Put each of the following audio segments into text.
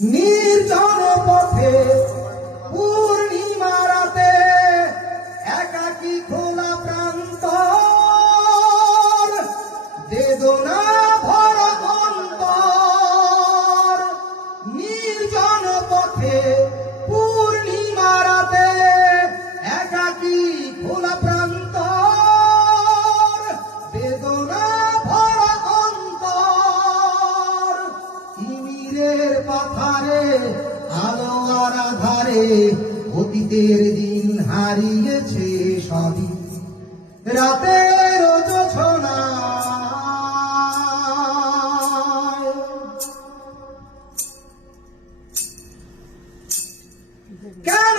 নির্জন পথে পাথারে আলো আর অতীতের দিন হারিয়েছে সবই। রাতের জোছনায় কেন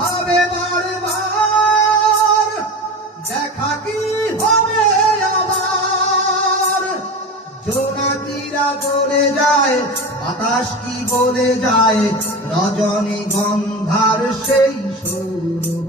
ভাবে বারবার, দেখা কি হবে আবার? জোনাকিরা চলে যায়, বাতাস কি বলে যায়? রজনী গন্ধার সেই সুর।